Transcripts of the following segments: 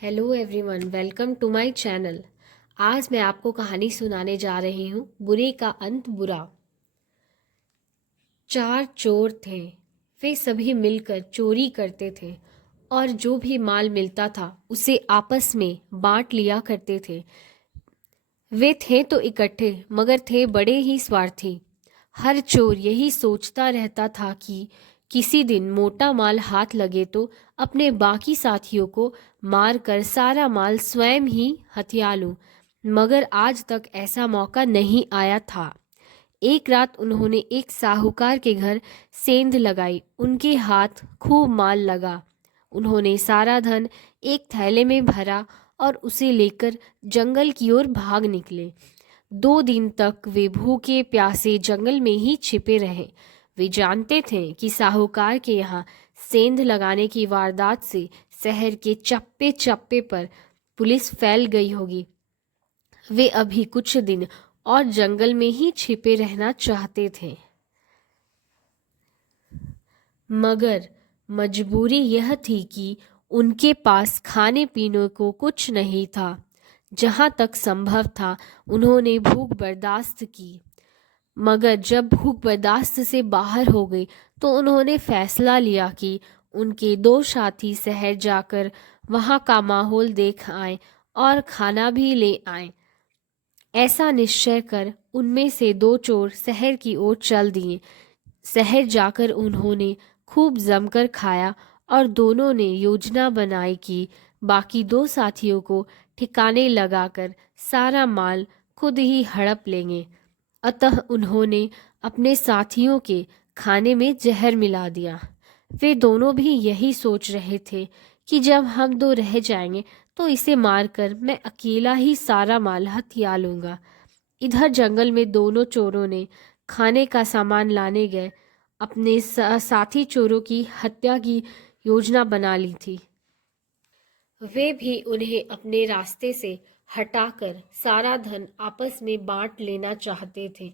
Hello everyone, welcome to my channel. आज मैं आपको कहानी सुनाने जा रही हूँ बुरे का अंत बुरा। 4 चोर थे। वे सभी मिलकर चोरी करते थे और जो भी माल मिलता था उसे आपस में बांट लिया करते थे। वे थे तो इकट्ठे मगर थे बड़े ही स्वार्थी। हर चोर यही सोचता रहता था कि किसी दिन मोटा माल हाथ लगे तो अपने बाकी साथियों को मारकर सारा माल स्वयं ही हथिया लूं। मगर आज तक ऐसा मौका नहीं आया था। एक रात उन्होंने एक साहूकार के घर सेंध लगाई। उनके हाथ खूब माल लगा। उन्होंने सारा धन एक थैले में भरा और उसे लेकर जंगल की ओर भाग निकले। 2 दिन तक वे भूखे प्यासे जंगल में ही छिपे रहे। वे जानते थे कि साहूकार के यहाँ सेंध लगाने की वारदात से शहर के चप्पे चप्पे पर पुलिस फैल गई होगी। वे अभी कुछ दिन और जंगल में ही छिपे रहना चाहते थे, मगर मजबूरी यह थी कि उनके पास खाने पीने को कुछ नहीं था। जहाँ तक संभव था उन्होंने भूख बर्दाश्त की, मगर जब भूख बर्दाश्त से बाहर हो गई तो उन्होंने फैसला लिया कि उनके 2 साथी शहर जाकर वहाँ का माहौल देख आए और खाना भी ले आए। ऐसा निश्चय कर उनमें से 2 चोर शहर की ओर चल दिए। शहर जाकर उन्होंने खूब जमकर खाया और दोनों ने योजना बनाई कि बाकी 2 साथियों को ठिकाने लगाकर सारा माल खुद ही हड़प लेंगे। अतः उन्होंने अपने साथियों के खाने में जहर मिला दिया। वे दोनों भी यही सोच रहे थे कि जब हम 2 रह जाएंगे तो इसे मारकर मैं अकेला ही सारा माल हथिया लूंगा। इधर जंगल में दोनों चोरों ने खाने का सामान लाने गए अपने साथी चोरों की हत्या की योजना बना ली थी। वे भी उन्हें अपने रास्ते से हटाकर सारा धन आपस में बांट लेना चाहते थे।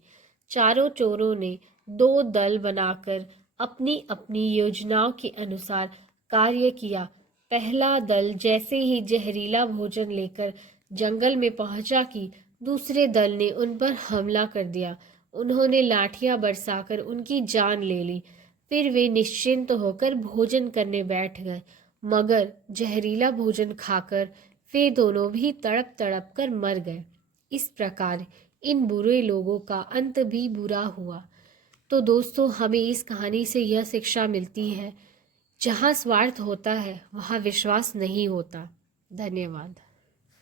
चारों चोरों ने 2 दल बनाकर अपनी अपनी योजनाओं के अनुसार कार्य किया। पहला दल जैसे ही जहरीला भोजन लेकर जंगल में पहुंचा कि दूसरे दल ने उन पर हमला कर दिया। उन्होंने लाठियां बरसाकर उनकी जान ले ली। फिर वे निश्चिंत होकर भोजन करने बैठ गए, मगर जहरीला भोजन खाकर वे दोनों भी तड़प तड़प कर मर गए। इस प्रकार इन बुरे लोगों का अंत भी बुरा हुआ। तो दोस्तों, हमें इस कहानी से यह शिक्षा मिलती है, जहाँ स्वार्थ होता है वहाँ विश्वास नहीं होता। धन्यवाद।